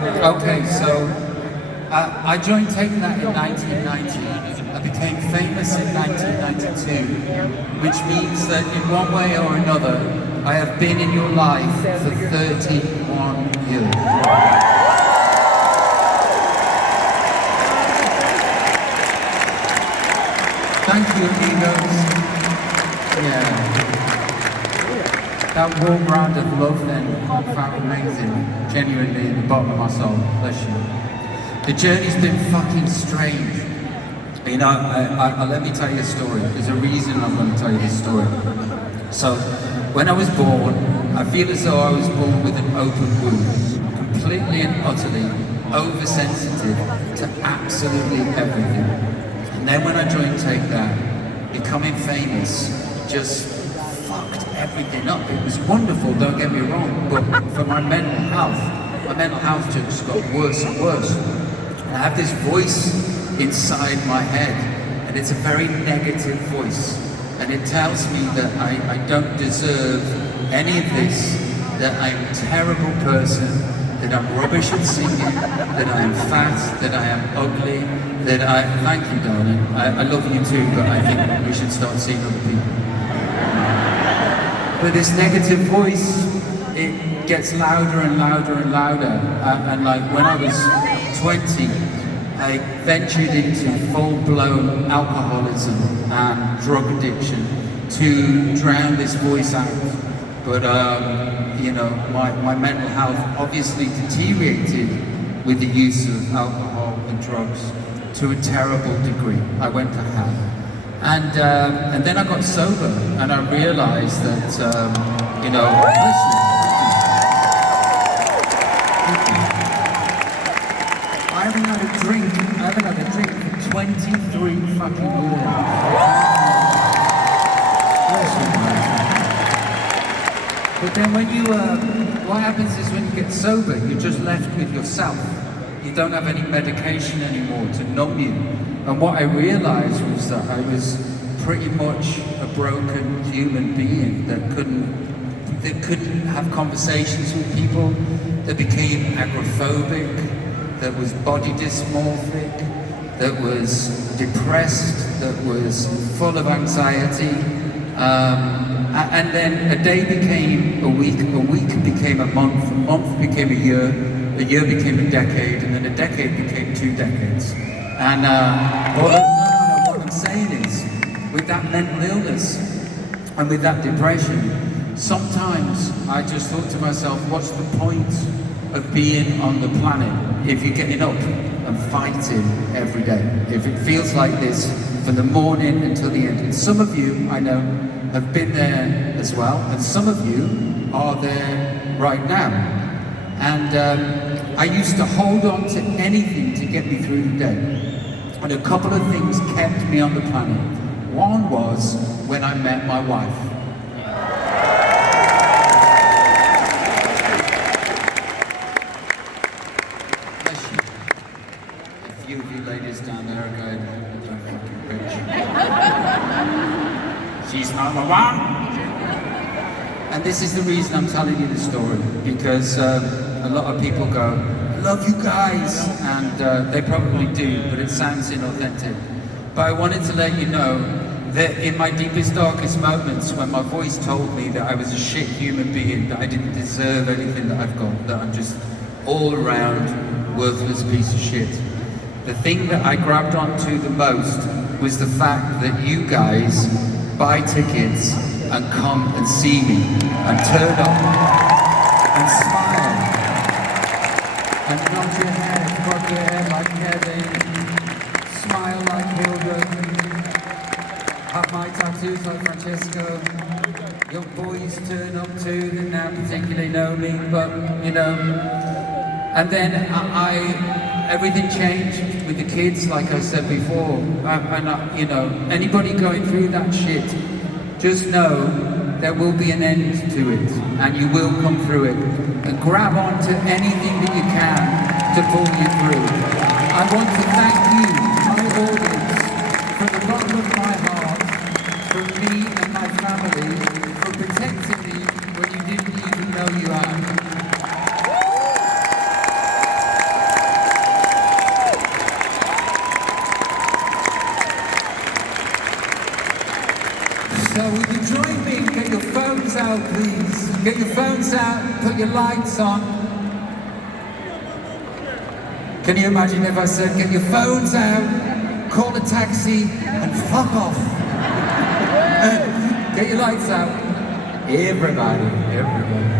Okay, so I joined Take That in 1990. I became famous in 1992, which means that in one way or another, I have been in your life for 31 years. Thank you, amigos. Yeah. That warm round of love then felt amazing, genuinely in the bottom of my soul. Bless you. The journey's been fucking strange. You know, let me tell you a story. There's a reason I'm going to tell you this story. So, when I was born, I feel as though I was born with an open wound, completely and utterly oversensitive to absolutely everything. And then when I joined Take That, becoming famous just fucked everything up. It was wonderful, don't get me wrong, but for my mental health just got worse and worse. And I have this voice inside my head, and it's a very negative voice. And it tells me that I don't deserve any of this, that I'm a terrible person, that I'm rubbish at singing, that I am fat, that I am ugly, that I... Thank you, darling. I love you too, but I think we should start seeing other people. But this negative voice, it gets louder and louder and louder. And like when I was 20, I ventured into full-blown alcoholism and drug addiction to drown this voice out. But you know, my mental health obviously deteriorated with the use of alcohol and drugs to a terrible degree. I went to hell. And then I got sober, and I realized that, you know, I haven't had a drink for 23 fucking years. But then when you, what happens is when you get sober, you're just left with yourself. You don't have any medication anymore to numb you. And what I realized was that I was pretty much a broken human being that couldn't have conversations with people, that became agoraphobic, that was body dysmorphic, that was depressed, that was full of anxiety. And then a day became a week became a month became a year became a decade, and then a decade became 2 decades. And what I'm saying is, with that mental illness and with that depression, sometimes I just thought to myself, what's the point of being on the planet if you're getting up and fighting every day? If it feels like this from the morning until the end. And some of you, I know, have been there as well, and some of you are there right now. And I used to hold on to anything to get me through the day. And a couple of things kept me on the planet. One was when I met my wife. Bless you. A few of you ladies down there are going, don't fucking bitch. She's number one. And this is the reason I'm telling you the story, because a lot of people go, I love you guys, and they probably do, but it sounds inauthentic. But I wanted to let you know that in my deepest, darkest moments, when my voice told me that I was a shit human being, that I didn't deserve anything that I've got, that I'm just all around worthless piece of shit, the thing that I grabbed onto the most was the fact that you guys buy tickets and come and see me, and turn up, and smile, and nod your head like Kevin, smile like Hilda, have my tattoos like Francesco. Young boys turn up too that now particularly know me, but you know. And then everything changed with the kids, like I said before. You know, anybody going through that shit, just know there will be an end to it, and you will come through it. And grab onto anything that you can to pull you through. I want to thank you, my audience, from the bottom of my heart, from me and my family, for protecting me when you didn't even know you had. Get your phones out, put your lights on. Can you imagine if I said, get your phones out, call a taxi, and fuck off? Get your lights out. Everybody.